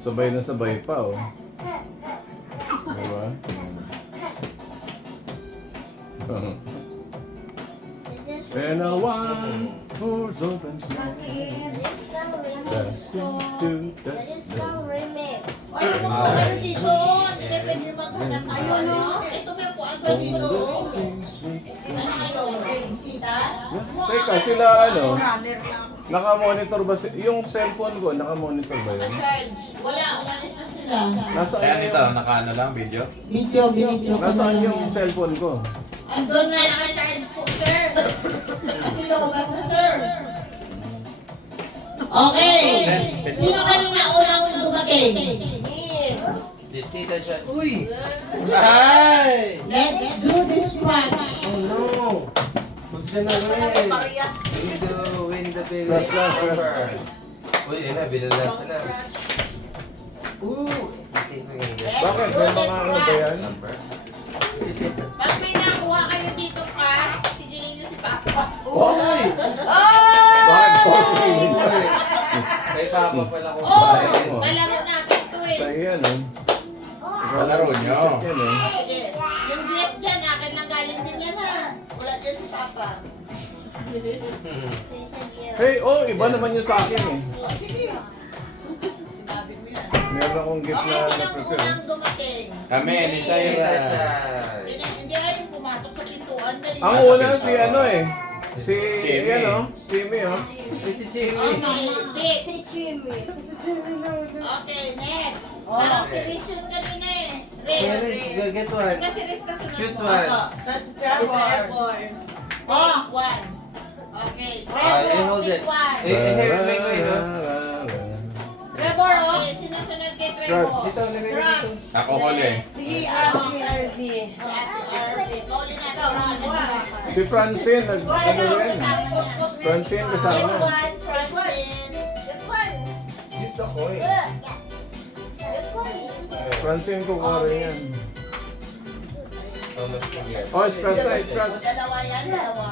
Sabay na sabay pa, oh. Diba? And I want for open snow. Dancing to the snow. Ay, ano po kayo dito? Hindi kayo pwede maghanap ayun, no? Ito may po ang dito. Ano kayo? Sita? Teka, sila ano? Naka-monitor ba? Yung cellphone ko, naka-monitor ba yun? Charge. Wala, umalis na sila. Nasaan Kaya na nito, yung, naka-ano lang, video? Video ka nasaan yung cellphone ko? Andun na naka-charge po, sir. Kasi lobat na, sir. Okay. Sino kanina unang dumating? Tita siya. Uy! Ay! Let's do this scratch. Oh no! Huwag na rin. Win the big Scratch. Uy, yun na, binalas na. Ooh! Bakit? May mga ano ba yan? Number? Pag may nakuha kayo dito, Cass, sigilin niyo si Papa. Uy! Bakit? Kay Papa pala ko. Oh! Palaro natin to eh. Sa'yo yan, eh. Palaro nyo. Yan, eh. Sige. Yung grip dyan, akin nang galing din yan ha. Wala dyan si Papa. Hey, oh, iba naman yung sa akin, eh. Oh, sige. Sinabi mo yan. Meron akong gift Okay, na sinong na-prepare. unang dumating? Kami, ni Shaira. Hindi ayun pumasok sa pintuan. Dali. Ang una si ano eh. Si, Jimmy. yan oh. Timmy oh. Si Jimmy. Okay, Vic. Okay, next. Parang si Riz yung kanina eh. Riz. Get one. Kasi Riz kasunod Choose mo. one. Trevor. Take one. Okay, you hold Trevor, it. pick one. Here, wait, no? Trevor, okay, sinasunod kay Trevor. Dito, nilagay dito. Ako huli. Si Ate Arby. Ikaw ulit natin. Si Francine, ano rin. Francine Take kasama. one, Francine. Dito ko eh. Francine ko ko rin yan. Oh, scratch na, scratch. Dalawa yan, dalawa.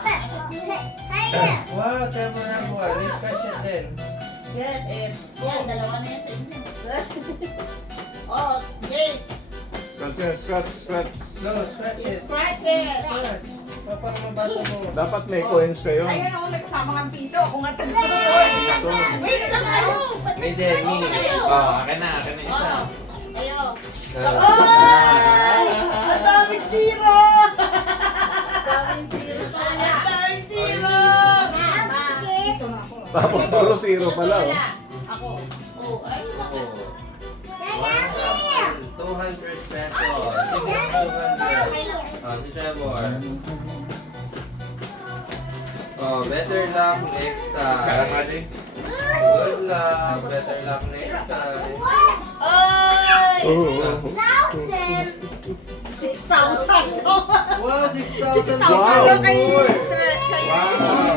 Wow, Trevor Rambo. Scratch it din. Get it. Yan, dalawa na yan sa inyo. Oh, Jace. Scratch yan, scratch. No, scratch it. Scratch it. Para mabasa mo. Dapat may coins kayo. Ayan ako, may kasama kang piso. Ako nga taga-doon. Wait lang, ano? May din, Oh, akin na isa. Oh, ayo. Ay! Ang daming zero! Ang Wala. daming zero! Mama. Ito na ako. Tapos puro zero pala oh. Ako. Oh, ay, bakit? 200 pesos. Sige, 200. Oh, si Trevor. Oh, better luck next time. Good luck. Better luck next time. Ay! Oo. 6,000! Wow, 6,000. 6,000 Wow. lang kayo. Wow.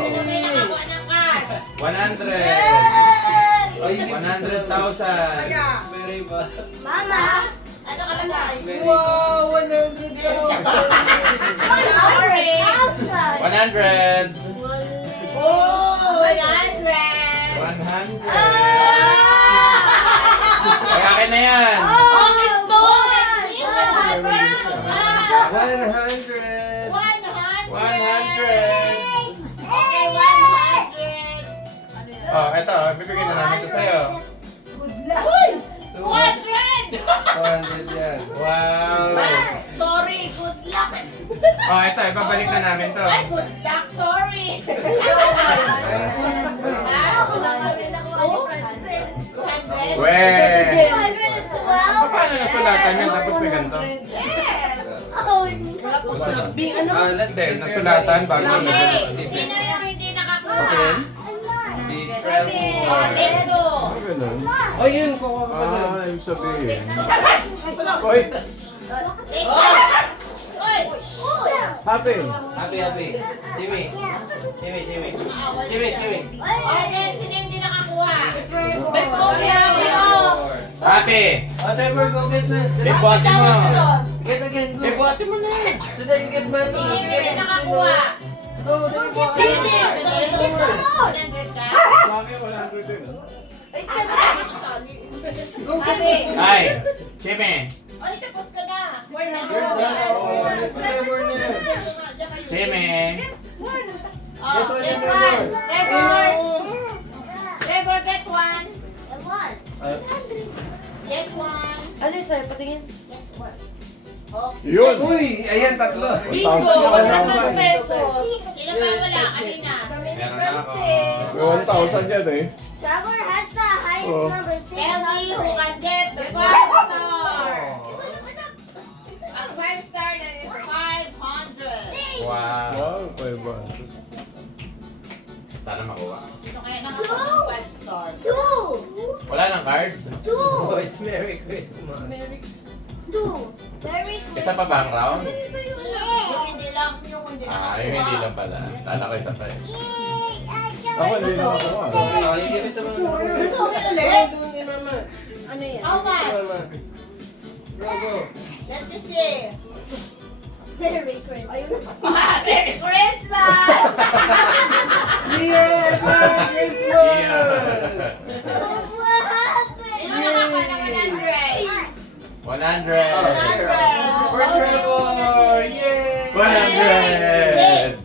Sino may nakakuha ng cash? 100. Ay, 100,000. Kaya, Mama, ano ka lang? Wow, 100,000. Sorry. 100. Oh, 100. 100. Ay, akin na yan. Bakit to? 100. 100. Okay, 100. Oh, eto, bibigyan na namin ito sa'yo. good luck. 200. 200 yan. Wow. Sorry, good luck. Oh, ito, ibabalik na namin to. Ay, good luck. Sorry. Ako lang kami nakuha ni Francine. 200. Weh! 200 as well. Paano nasulatan yan tapos may ganito? Hindi, nasulatan bago may Okay, ganito. sino yung hindi nakakuha? Si Trevor. Tendo. Ano ganun? Oh, yun, kuha ka pa doon. Ah, ibig sabihin. Oy, Oy! happy. Happy. Jimmy. Jimmy. Okay, sino yung hindi nakakuha? May coffee happy oh. Happy. Oh, Trevor, go get na. Ibuhati mo. Get again, go. Ibuhati mo na. So that you get money. Sino yung hindi nakakuha? Go, ibuhati Sino? mo. 100 ka? Sa akin, 100 din. Ay, Ay, Chime. Ay, tapos ka na. Why not? Chime. Oh, get one. Trevor. Trevor, get one. Get one. Ano yung sa'yo? Patingin. Oh. Yun! Uy, ayan, tatlo. Bingo! 100 pesos! Sino ba wala kanina? Kami ni Meron na ako. Francis! May 1,000 yan eh. Trevor has the highest Oh. number, Emily, who 600. can get the 5-star? A 5-star that is 500. Wow. Wow, 500. Sana makuha. Sino kaya nakakuha ng 5-star? 2. Wala nang cards? 2. Oh, it's Merry Christmas. 2. Very Isa pa ba ang round? Yung hindi lang, yung hindi Ah, yung hindi lang pala. Kala ko isa pa eh. Ako hindi na ako. Oh, you give it to Mama. Gusto ko ulit. Doon kay Mama. Ano yan? How much? Mama. Go, go. Let me see. Merry Christmas. Merry Christmas! Yeah, Merry Christmas! What happened? Sino nakakuha ng 100? 100! For Trevor! Yay! 100!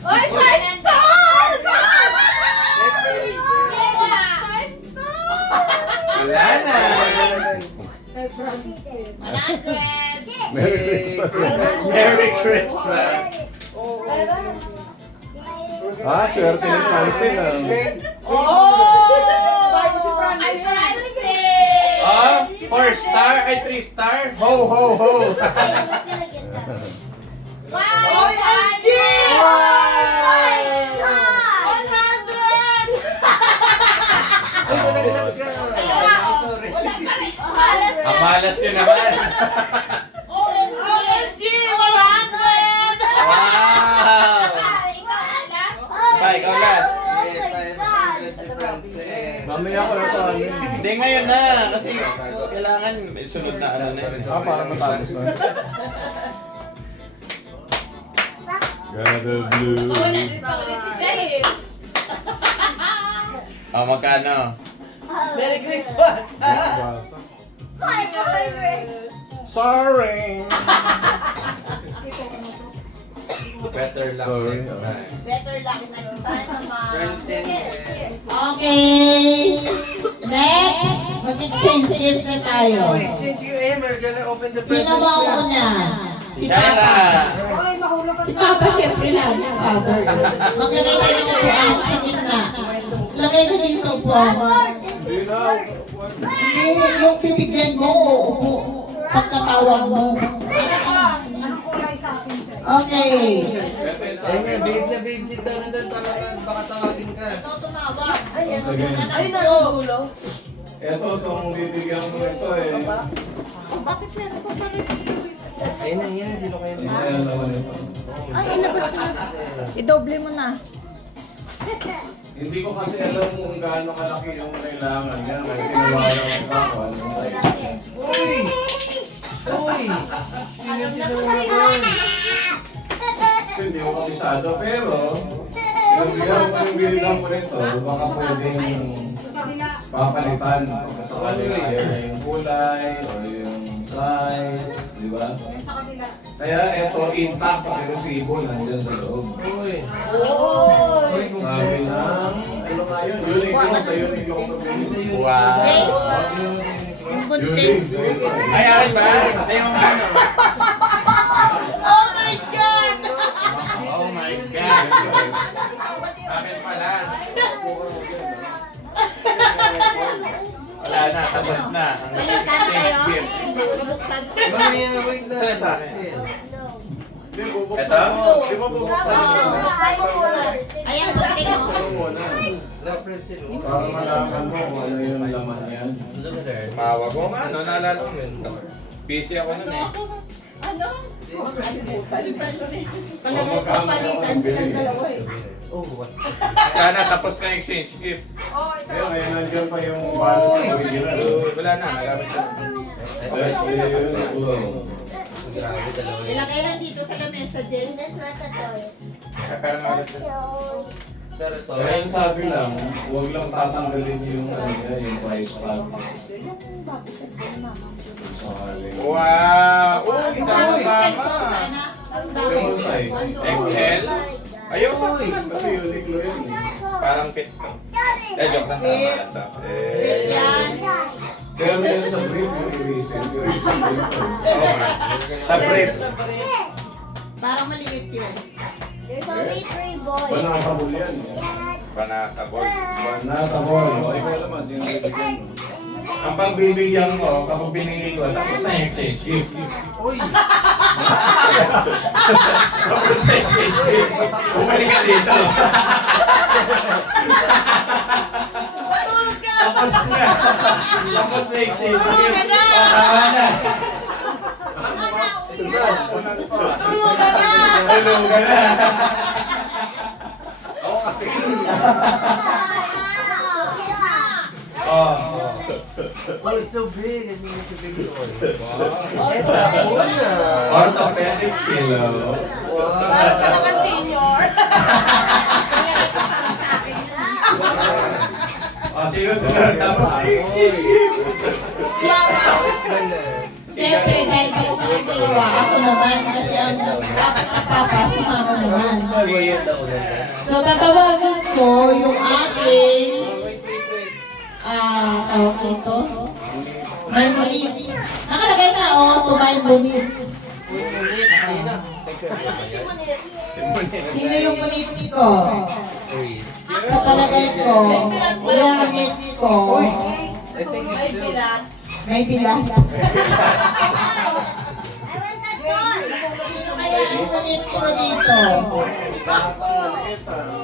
Oy, 5-star! Wala na! 100. Merry Christmas. Merry Christmas! Ah, swerte ni Francine ah. Bayo si Ay, Francis! Francis! Oh, 4-star? Ay, 3-star? Ho, ho, ho! Who's gonna get that? Wow! OMG! Sorry. Ang malas yun naman! OMG! 100! Wow! Pa, ikaw last. Yay, 500 si Francis. Mamaya ko na ito. Hindi, ngayon na. Kasi kailangan sunod na ano na. Ah, para matapos na. Gotta blue. Paulit si Shay. Oh, magkano? Merry Christmas! 500. Sorry. Better luck Sorry. next time. Better luck next time, Mama. Francis. Okay. Next, mag-exchange gift na tayo. Wait, since you aim, we're gonna open the Sino presents ba now. una? Si Shara! Papa. Oy, mahulog ka Si Papa, syempre lang. Si Papa. Maglagay ka ng upuan sa gitna. Lagay ka dito po. Hindi na. Yung bibigyan mo, upo. Pagkatawag mo. Anong kulay sa akin, sir? Okay. Ayun nga, babe na babe, sit down na doon para baka tawagin ka. Ito tumawag. Sige. Ay, nasa dulo. Ito, itong bibigyan ko ito eh. Bakit meron ko pa rin? Ayun na, yan, sino kayo? Isa yung laman ito. Ay, ilabas na. Idoble mo na. Hindi ko kasi alam kung gaano kalaki yung kailangan niya. Kaya tinawagan ko ako anong size. Uy! Uy! Kasi hindi ko kabisado. Pero, sinabigyan ko yung biligan ko nito. Baka pwedeng Sa kabila. papalitan. Kung sakali na ayaw na yung kulay o yung size. Di ba? Yung sa kabila. Kaya ito intact pati resibo nandyan sa loob. Uy! Oy! Sabi ng, ano nga yun? Uniqlo sa Uniqlo ko pabili. Wow! Yung bunting. Uniqlo. Ay, akin ba? Ay, yung ano? Oh my God! Oh my God! Akin pala. Wala na, tapos na. Ang Salita na kayo. exchange gift. Bubuksan ko. Mamaya, wait lang. Saan sa akin? Hindi, bubuksan Ito? mo. Di ba bubuksan mo? Bubuksan mo muna. Ayan, bunting mo. Bubuksan mo muna. Love Francis. Para malaman mo kung ano yung laman yan. Look at her. Mawag ko nga, no? Naalala ko yun. Busy ako nun eh. Ano? Talagang papalitan silang dalawa eh. Oh, what? Sana tapos na yung exchange gift. Oh, ito. Kaya kaya nandiyan pa yung balot ng original. Wala na, nagamit ko. Yes, Grabe, dalawa yun. Ilagay lang dito sa lamesa, Jen. That's not a toy. Pero nga ulit. Toy. Pero ito, Kaya ang sabi lang, huwag lang tatanggalin yung ano niya, yung price tag. Sakali. Wow! Uy, tama. Yung size. XL? Ayaw sa akin. Kasi Uniqlo yun eh. Parang fit to. Eh, joke lang. Tama. Fit yan. Kaya meron sa brief yung erasing. Erasing brief to. Oo nga. Sa brief. Parang maliit yun. There's only 3 boys. Panakabol yan eh. Panatabol. Panakabol. O, ikaw naman, sino bibigyan mo? Ang pagbibigyan ko, kapag binili ko, tapos na yung exchange gift. Uy! Tapos na exchange gift. Bumalik ka dito. Tapos na. Tapos na exchange gift. Tama na. Tulog ka na. Oh. oh, it's so big. I mean, it's a big toy. Wow. It's a Una. Orthopedic pillow. Para sa Wow. mga senior. Oh, sino sunod? Tapos exchange gift. Siyempre, dahil ako sa dalawa, ako naman kasi ang papa, si mama naman. So, tatawagan ko yung aking, tawag dito, Memolites. Nakalagay na, to Memolites. Sino yung Memolites ko? Nakalagay ko, yung Memolites ko, I think May it's still... bilat. may bilang. I want that toy. Sino kaya yung Memolites ko dito?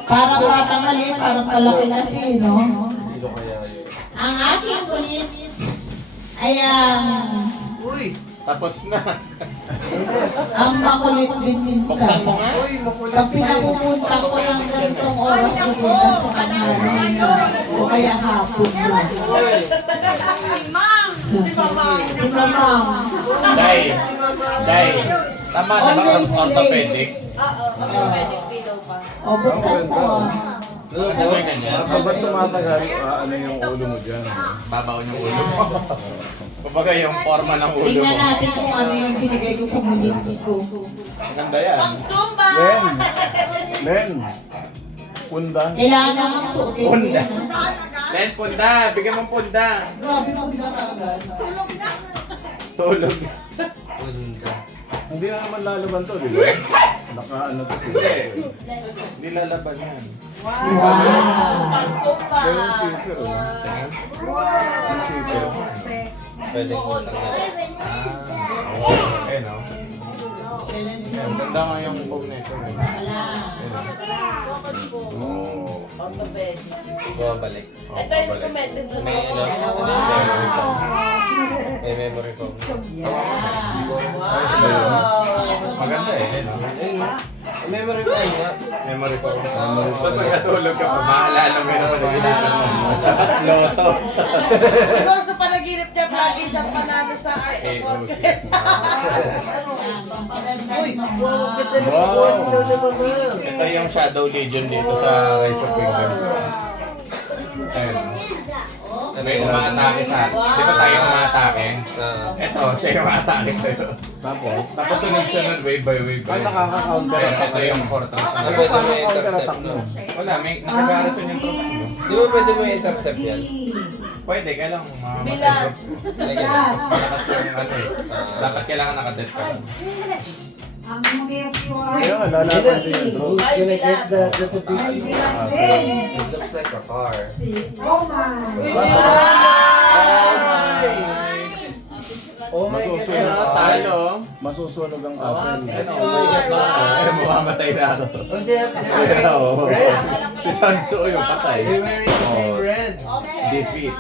Parang batang maliit, parang palaki kasi, no? Dito kaya yun. Ang aking Memolites ay Uy! Tapos na. ang makulit din minsan. Buksan mo nga. Uy, makulit Pag pinapupunta ko ng ganitong oras pupunta sa tanghali o kaya hapon na. Ma'am! Di ba, ma'am? Di ba, ma'am? Day. Day. Tama na ba ang orthopedic? Oo, orthopedic pillow pa. O, buksan ko. Ano yung ganyan? Ba't tumatagal? Ano yung ulo mo dyan? Babaw yung ulo mo. Kumbaga yung forma ng ulo mo. Tingnan natin kung ano yung binigay ko sa Memolites ko. Ganda yan. Pang Zumba! Len! Punda. Kailangan namang suotin ko yan. Len, punda. Bigyan mong punda. Grabe mo agad. Tulog. Hindi na naman lalaban to, di ba? Naka-ano to sila. Hindi lalaban yan. Wow! Pang Zumba! Kaya yung zipper, oh. Yung zipper. Pwede ko tanggal. Eh, no? Ang ganda nga yung foam nito. Wala. Oh. Orthopedic. Bumabalik. Ito yung recommended doon. May ano? Wow! May memory foam. Yeah. Maganda eh, no? Memory foam nga. Memory foam. So pagkatulog ka pa, maalala mo yung pinagilitan mo. Loto. Siguro sa panaginip niya, lagi siyang panalo sa art of podcast. Uy! Wow! Ito yung Shadow Legion dito sa Rise of Kingdoms. Ayun. May umaatake sa atin. Di ba tayo umaatake? Ito, siya yung umaatake sa'yo. Tapos sunod-sunod, wave by wave by. nakaka-counter. Ito yung fortress. Ano pwede mo intercept no? Wala, may nakagarrison yung troops mo. Di ba pwede mo intercept yan? Pwede, kailangan mo mga Bilang. Mas malakas yung ano eh. Dapat kailangan nakadeath ka. Kaya lalaban din yung drone. Ay, bilang. It looks like a car. Oh my God! Masusunod. Talo. Masusunog ang castle. Ay, mamamatay na ako. Oh, they have the same red. Si Sanso yung patay. They're wearing the same red. Defeat.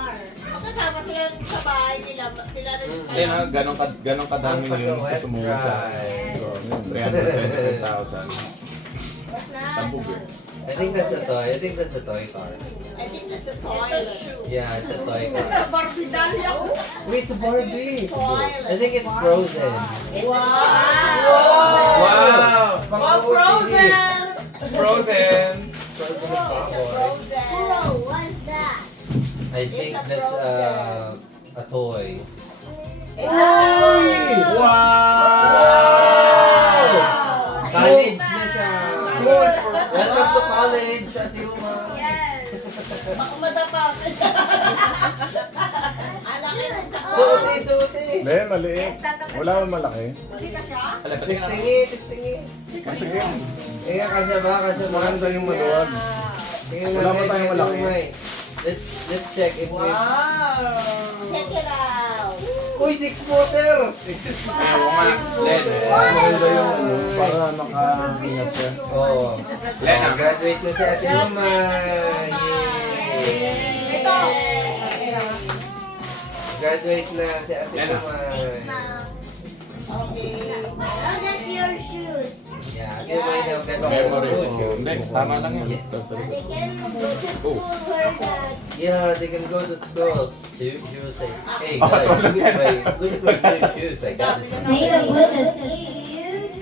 Kasama sila sa bahay nila. Sila rin. Ayun na, ganong kadami yung sa sumuha sa 375,000. Sabog eh. I think that's a toy. I think that's a toy car. I think that's a toy. Yeah, it's a toy car. Barbie doll yan. Wait, it's a Barbie. I think it's Frozen. Wow! Wow! Wow, Frozen! Frozen! Whoa, what's that? I think that's a toy. College na siya. Welcome to college, Ate Uma. Suti. Le, maliit. Wala mang malaki. Testingi. Sige. Eh, kasya ba? Maganda yung maluwag. Wala pa tayong malaki. Let's check if we... Check it out. Uy, 6-footer! Maganda yung ano, para nakaingat siya. Oo. Lena. Graduate na si Ate Uma. Yay! Graduate na si Ate Lena. Uma. Okay. Oh, that's your shoes. Yeah, Ate Uma yung best Memory friend. ko. Hindi, tama lang yun. They can go to school where the Yeah, they can go to school. She will say, hey guys, look at my new shoes. I got it. made of wood that is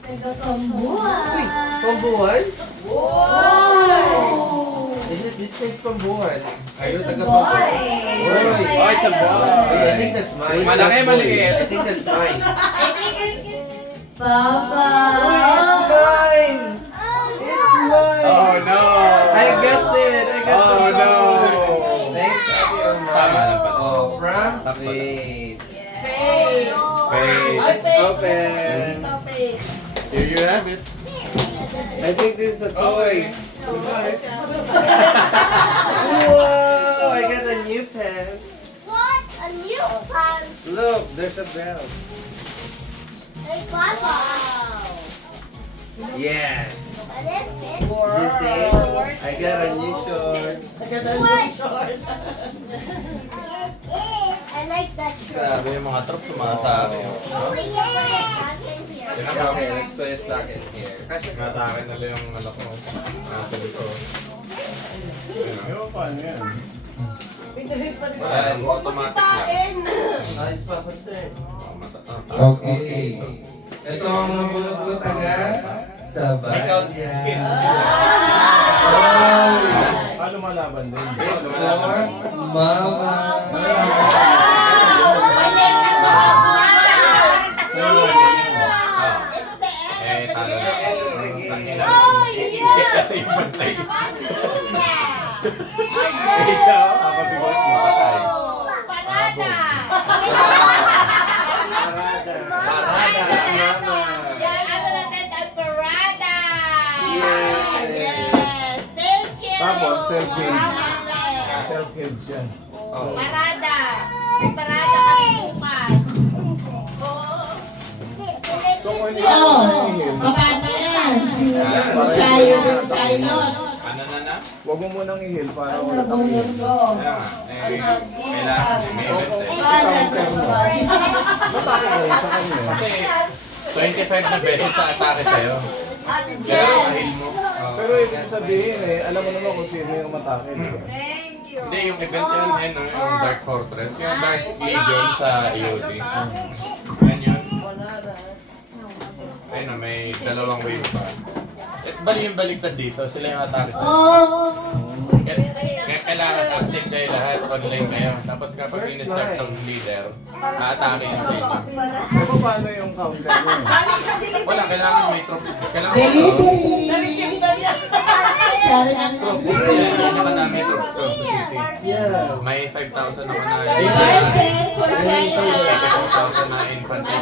Hey, pambuhay. Pambuhan? Wow! This says Pambuhan. Are you It's a taga boy. Pambuhan? Oh, it's a boy. I think that's mine. Malaki, maliit. I think that's mine. I think it's Papa. It's mine! It's mine! Oh no! I got it! I got Oh the no! Thanks, Ate Oma. Tama lang pala. Oh, from? Sakto lang. Wait. Wait. Let's open. Here you have it. I think this is a toy. Whoa! I got a new pants. What? A new pants. Look, there's a bell. Like Papa. Yes. But it fits. You see? I got a new short. I like that shirt. Grabe yung mga troops, sumatake. Oh, yeah. Okay, let's put it back in here. Sumatake na lang yung ano ko. Natin ito. Yung paano yan? Wala, automatic lang. Ayos pa pa, sir. Oh, Okay. Ito ang nabulog ko agad. Sabay. Ikaw, skin. Paano malaban din? It's for Mama. It's the Eh, end of talo the na. day. Oh, yeah. Kasi yung bantay. Yeah. Ikaw, kapabigot mo patay. Parada. Parada. Mama. Yes. Thank you. Tapos, self-heal. Parada. Self-heals yan. Oh. Parada. Parada kami bukas. So, kung hindi Oh, ka paano yan? Si Charlotte. Ano na? huwag mo munang i-heal para wala kang heal. Kaya nga. Kailangan. May event eh. Matake ka rin sa kanya. Kasi 25 na beses sa atake sa'yo. Kaya ma-heal mo. Oh. Pero ibig sabihin alam mo naman kung sino yung matake. di ba? Hindi, yung event yun, yung Dark Fortress. Yung Dark Legion sa EOC. Yan yun. Ayun na, may dalawang wave pa. At bali yung baliktad dito, sila yung atake sa'yo. Oh, Kaya kailangan active kayo lahat, online kayo. Tapos kapag in-start ng leader, aatake yun sa inyo. So, paano yung counter mo? Wala, kailangan may troops. Kailangan delivery. Sorry na to. Hindi ba dami troops ko sa city? Yeah. May 5,000 ako na License for China. 7,000 na infantry.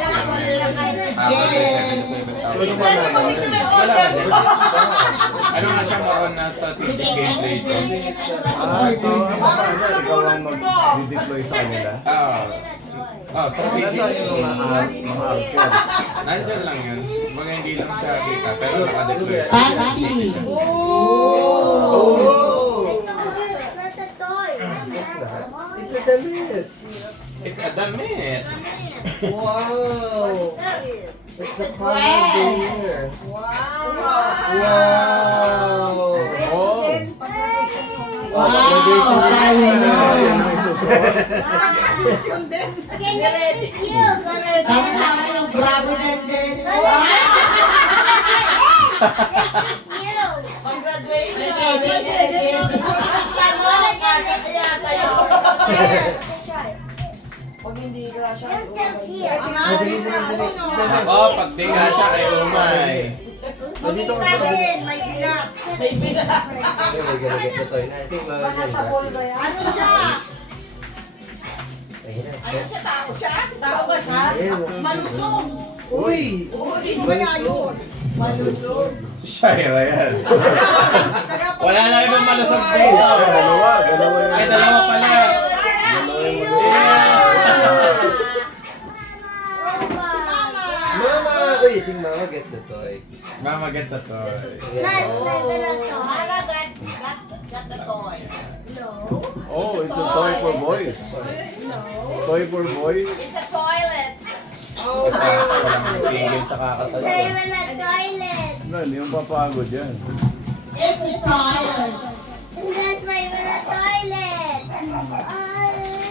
Tapos may 7,000. Wala ka dyan. Ano nga siya moron na strategic gameplay ito? So, paano? Ikaw ang mag-deploy sa kanila? Strategic. Nasaan yung mga archers? Nandiyan lang yun. Mga hindi lang siya kita, pero nakadeploy. Party. Oh! That's a toy. It's a damit. It's a damit. Wow! It's the power of the year. Wow! Oh. Wow, tayo na. Yan ang isusuot. Okay, next is you. Tapos na kayo, bravo din din. Next is you. Pag hindi ka siya, You tell here. Ako, pag singa siya kay Umay. Dito ka may binas. May binas. May galagat na toy na. I think mga Ano siya? Ano siya? Tao siya? Tao ba siya? Malusog. Uy! Hindi ba yun? Malusog. Si Shira yan. Wala lang ibang malusog dito. Dalawa yan. Ay, dalawa pala. Mama! Uy, I think mama get the toy. Mama gets a toy. That's my little toy. Mama got the toy. No. Oh, it's a toy for boys. Toy for boys. It's a toilet. Walang tigil sa kakasal. Say when a toilet. No, hindi mo papagod yan. It's a toilet. That's my little toilet. Kaya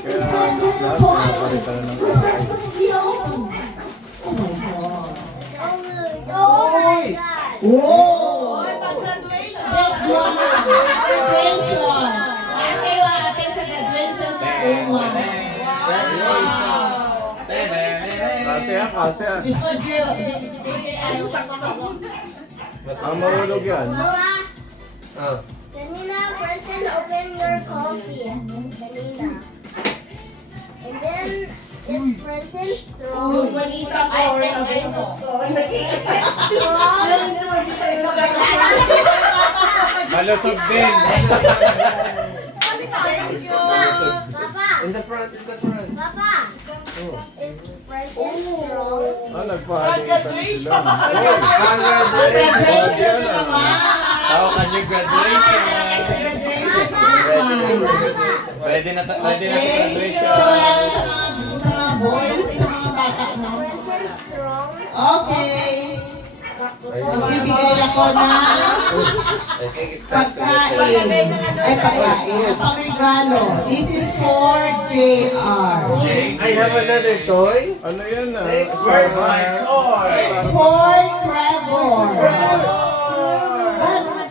It's not lahat a toilet. nakakita na ng It's not going to be open. Oh my God. Oh my God. Whoa! Oy, pag-graduation. Big mama! Graduation! Ate wa atin sa graduation ni Uma. Kasi yan, kasi yan. Diyos ko, Jill. Ang mahulog yan. Papa, Ah. kanina, person open your coffee. Kanina. And then, this person throw. Manita ko, rin ang buto. Malusog din. Papa, In the front, in the front. Papa, is person throw. Ah, nagpahalitan sila. Graduation na naman. Ako kasi graduation. Sa graduation. Pwede na sa So, graduation. wala na sa mga boys, sa mga bata na. Person strong. Okay. Magbibigay ako ng I think it's time to pagkain. Ay, pagkain. Pangregalo. This is for JR. I have another toy. Ano yan ah? Where's my toy? It's for Trevor.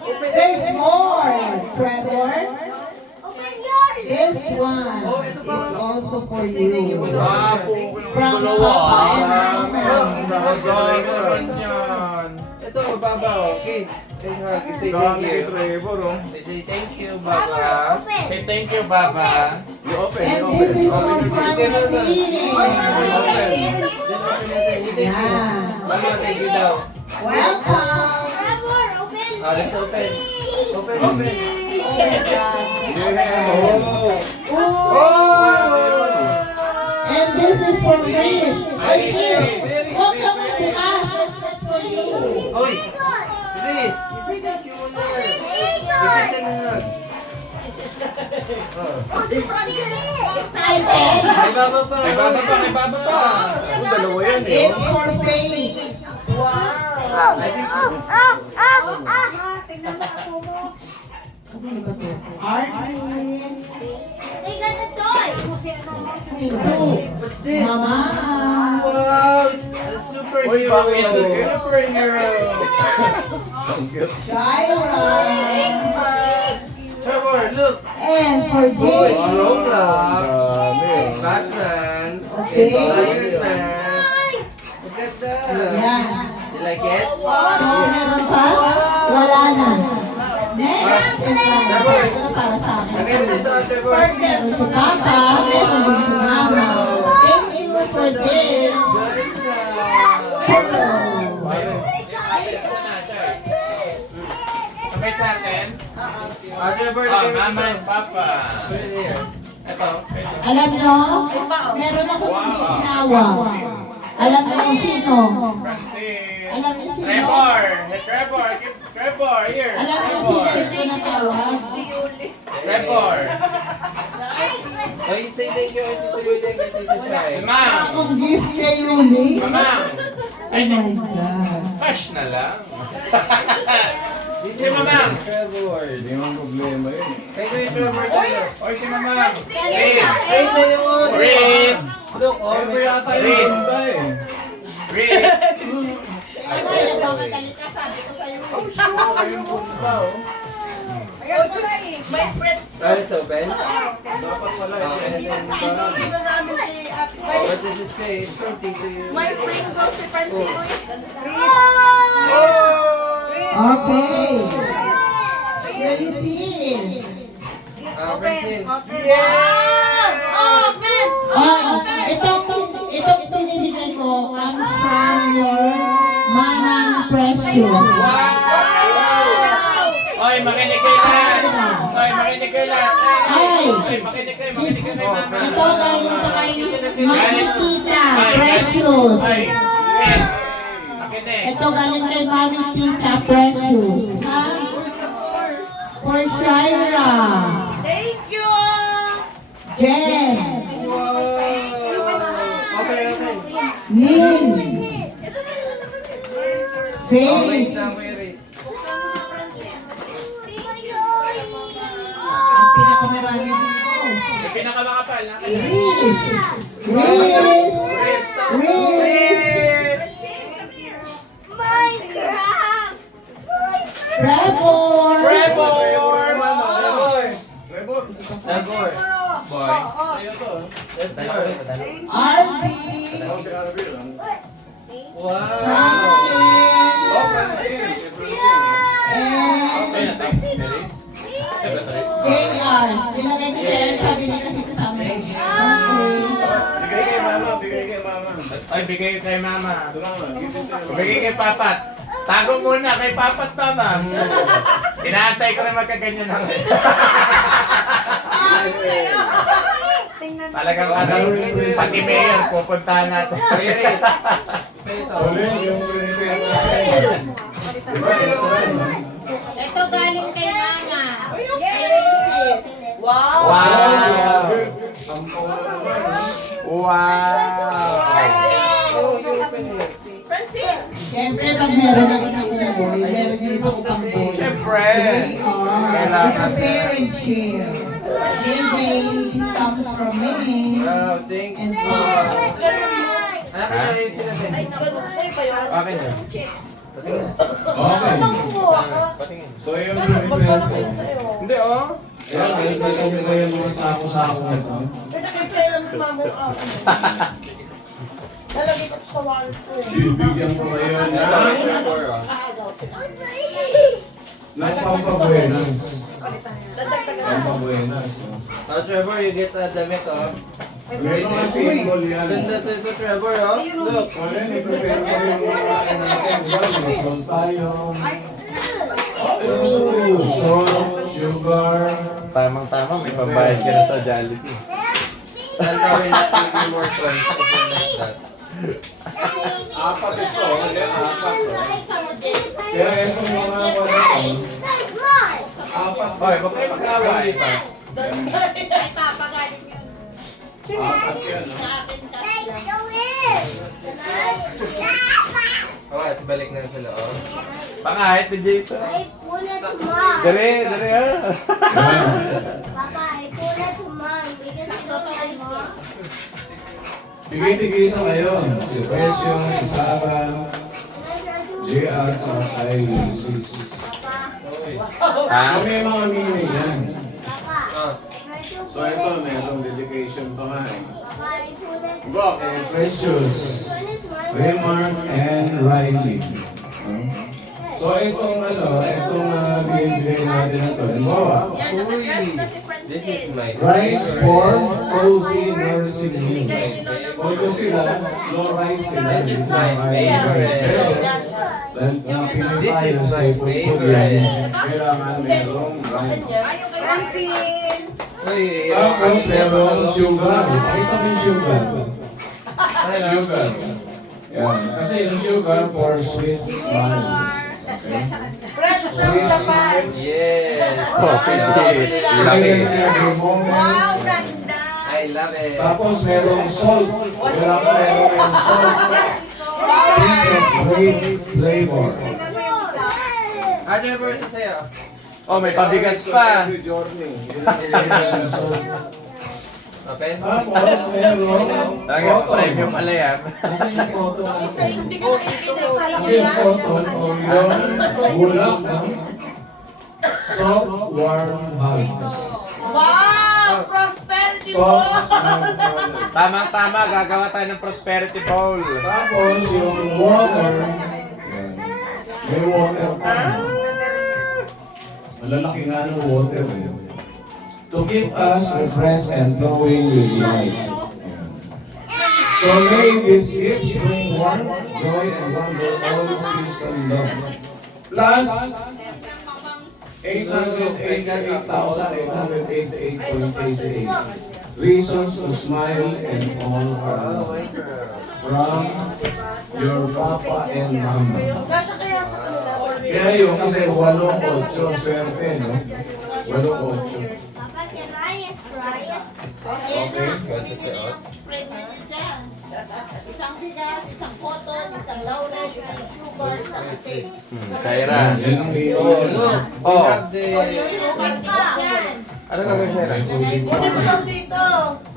But there's more, Trevor. Open yours. This one is also for you. Wow, From Papa and Mama. Ito, baba, oh. Kiss. And hug. Say Dami thank kay you. Trevor oh. Say thank you, Papa, Baba. open. Say thank you, Baba. You open, And you this is open. for Francine. Thank you. Yeah. Mama, thank you daw. Welcome. Trevor, open. Let's open. Open, open. Yeah. Oh! And this is for Chris. Ay, Chris. Huwag ka mo bukas. That's not for you. Oy! Chris, you say thank you muna. Kiss and hug. Excited. May baba pa. May baba pa, may baba pa. Oh, dalawa yan eh. It's for Faye. I think Ano ba to? Arvin. They got the toy. what's this? Mama. Wow, it's a superhero. Uy, It's a superhero. Ang cute. Shira. Trevor, look. And for Oh, it's Jay. Roblox. Dami It's oh. Batman. Okay. It's Iron Man. Look at that. Yeah. You like it? So, meron pa? Wala na. Next. And ito na para sa akin. Meron dito, Trevor. Meron si Papa. Meron din si Mama. Thank you for this. Hello. Sabay sa atin. Trevor, Ah, Mama and Papa. Put it here. Ito. Alam nyo, meron ako tinawag. Alam nyo kung sino? Francine. Alam nyo sino? Trevor. Hey, Trevor. Get Trevor. Here. Alam nyo sino Trevor. yung tinatawag? Trevor. Oh, you say thank you to Julia and Tito Chai. Ma'am. Akong gift kay Yuli. Ma'am. Oh my God. Hush na lang. Si Mamang. Trevor. Hindi mo problema yun eh. Thank you, Trevor. tayo. Oy, si Mamang. Chris. Hey, sa'yo mo. Chris. Look, oh, Ito yata yung Chris. punta eh. Chris. Ito yung punta oh. Ayan pala eh. May friends. Let's open. Dapat pala Okay, ito. and then, Ano namin si at oh, what does it say? It's from Tito. may Pringles si Francine. Okay. Ready, sis? Francine. Open! Itong pinibigay ko comes from your Manang Precious. Oy, makinig kayo lahat! Oy, makinig kayo lahat! Ay! Oy, makinig kayo kay mama! Ito galing to kay Mami Tita Precious. Oy, Ken, makinig! Ito galing kay Mami Tita Precious. Ha? For Shira. Thank you! Jen. Okay. Lynn. Wait Faith. lang, may erase. Ang pinakamarami dito. Yung pinakamakapal, nakalimutan. Reese. Reese. Reese. Minecraft! Trevor. Rebor. Nagor. Boy. Sa'yo to. That's yours. Arby. Ako si Arby lang. Wow. Francine. Oh, Francine. Si Francine. And Ayun, Meris. Secretary. JR. Nilagay ko JR. Sabi niya kasi kasama yun. Okay. Bigay kay mama, bigay kay mama. Ay, bigay kay mama. Ito lang, give it to you. Bigay kay papat. Tago muna kay papat, mama. Inaantay ko na magkaganyan ako. Talagang ano, pati mayor, pupuntahan natin. Erase. Say ito. Solid yung pinipin natin. Ito galing kay Mama. Yes. Wow! Wow! Ang polo naman. Wow! Oh, you open it. Francine! Siyempre, pag meron ng isang boy, meron yung isang boy. Siyempre. It's a fair and share. This comes from me. Wow, thank And you. this. Anak, erase sila din. Ay, ganun sa'yo pa yun. Akin na. Okay. Anong kumuha ka? Patingin. So yun Ano? yung Mas malaki pinipin yun ko. sa'yo. Hindi, oh. Kaya kailangan nyo ba yung mga sako-sako nito? Eh, nakikailan mo mamo ako. Nalagay ko sa wallet ko eh. Bibigyan ko kayo ng pampabuenas. Dadagdagan. Pampabuenas. Oh, Trevor, you get a damit, oh. May mga symbol yan. Ganda to ito, Trevor, oh. Look. So yun, i-prepare ko yung mga kain natin. Diba, may salt tayo. Salt, sugar. Tamang-tama, may pambayad ka na sa Jollibee. Saan gawin natin yung more coins if you like that? Apat ito. Hindi, apat. Kaya itong mga wala ko. Apat. Hoy, huwag kayo mag-away. Apat yan. Okay, balik na sila, oh. Pangahit ni Jason. I put it to mom. Dali, dali ah. Papa, I put it to mom because I don't like mom. Bigay-tigisa kayo. Si Presyo, si Sarah, JR, tsaka kay Sis. Ha? So may mga meaning yan. Oh. So ito, mayroong dedication pa nga eh. Papa, I put it. Diba? Kay Precious, Remark, and Riley. So itong binibigay natin na ito. Halimbawa, This is my rice for cozy nursing meals. Kung sila, no rice sila. This is my May rice. Pero, dahil ang Pinoy This tayo is sa my ipupod favorite. yan, kailangan mayroong rice. Francine! Uy, Tapos merong sugar. Pakita mo yung sugar. Sugar. Yan. Kasi yung sugar for sweet smiles. Okay? Fresh from Sweet Japan! smiles. Yes. Coffee date. Laki. Every moment. Wow, ganda! I love it. Tapos merong salt. Kailangan merong salt. Piece of great flavor. Ah, Trevor, ito sa'yo. Oh, may pabigas pa. Merong salt. Open? Tapos merong Lagi, premium pala yan. Kasi yung cotton. Hindi ka nakikinig. Kala ko Kasi yung yan. cotton o yung bulak ng soft, warm hugs. Wow! Prosperity Soft, ball! and warm. Tama-tama, gagawa tayo ng prosperity bowl. Tapos yung water, yan. May water pa. Malalaki nga ng water eh. To keep us refreshed and glowing with light. Yan. So may these gifts bring warmth, joy, and wonder all season long. Plus, 888,888.88 reasons to smile and all are from your papa and mama. Kasha kaya sa kanila? Kaya yun kasi 8-8, swerte, no? 8-8. Papa, can I try it? Okay. Spread mo nyo dyan. Isang bigas, isang cotton, isang laurel, isang sugar, isang asin. Shaira. Yan ang Oh, Sugar pa. ano gagawin Shaira? Kunin mo lang dito!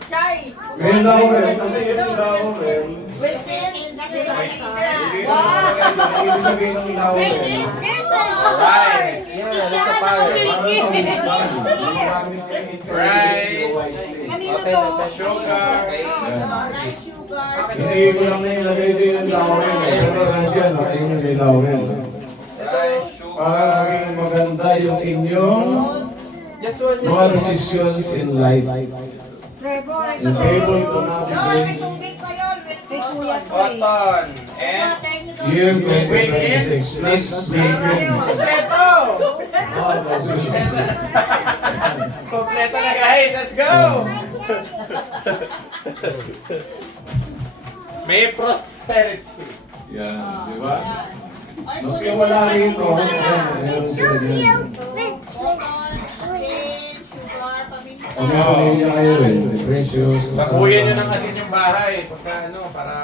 Shy! May laurel, kasi yung laurel, Wait, wait! ibig sabihin ng laurel, There's a Rice. Yan, ano sa fire? Rice. Kanino to? Sugar. Rice, sugar. hindi ko lang nilagay din yung laurel, pero nandiyan, ayun yung laurel. Rice, sugar. Para maging maganda yung inyong Just one, mga decisions in life. You're able to Yun, may navigate tubig pa yun! May kuya to eh. cotton. And year 2026 plus billions. Kompleto! Oh, that's good. Kompleto na guys, let's go! May prosperity. Yan, di ba? Maski wala rito, meron sila dyan. Cotton, asin, sugar, paminta. Pag may pamilya kayo rin, precious. Sakuyan nyo ng asin yung bahay pagka ano, para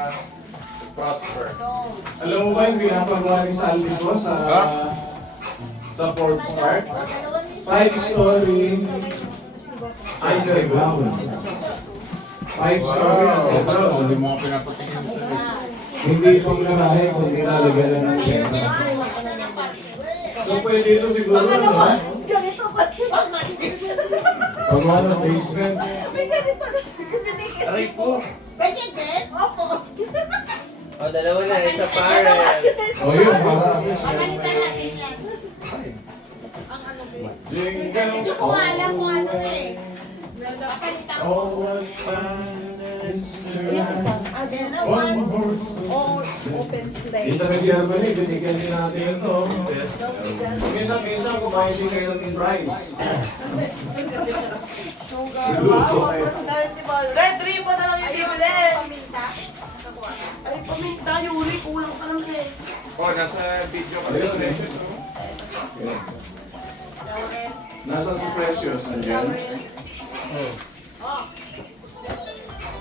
prosper. Alam mo ba yung pinapagawa ni Salvi ko sa Forbes Park? 5-story underground. 5-story underground. Hindi mo ako pinapatingin sa Hindi pang garahe kung nilalagyan lang ng pera. So pwede ito siguro, no? Pagawa ng basement. aray ko. Pwede din? Opo. oh, dalawa na, isa para. O yun, para at least Pagalitan natin yan. Jingle Hindi ko alam kung ano eh. Papalitan ko. all was fine is one horse. Open sleigh. Yung taga-Germany, binigyan din natin ito. Minsan-minsan kumain din kayo ng rice. Sugar. Luto Wow, kayo. prosperity ball. Red ribbon na lang yung bibili. Ay, paminta, Yuri. Kulang ka lang eh. Oh, nasa video kasi Ayun, precious. oh. Nasa to precious, nandiyan.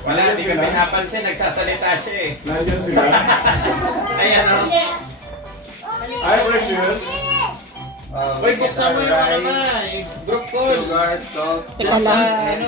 Wala, di ka pinapansin, nagsasalita siya eh. Nandiyan sila. Ayan o. Hi, precious. Uy, buksan mo yung ano na, eh, group call. Sugar, salt. Teka lang. Ano?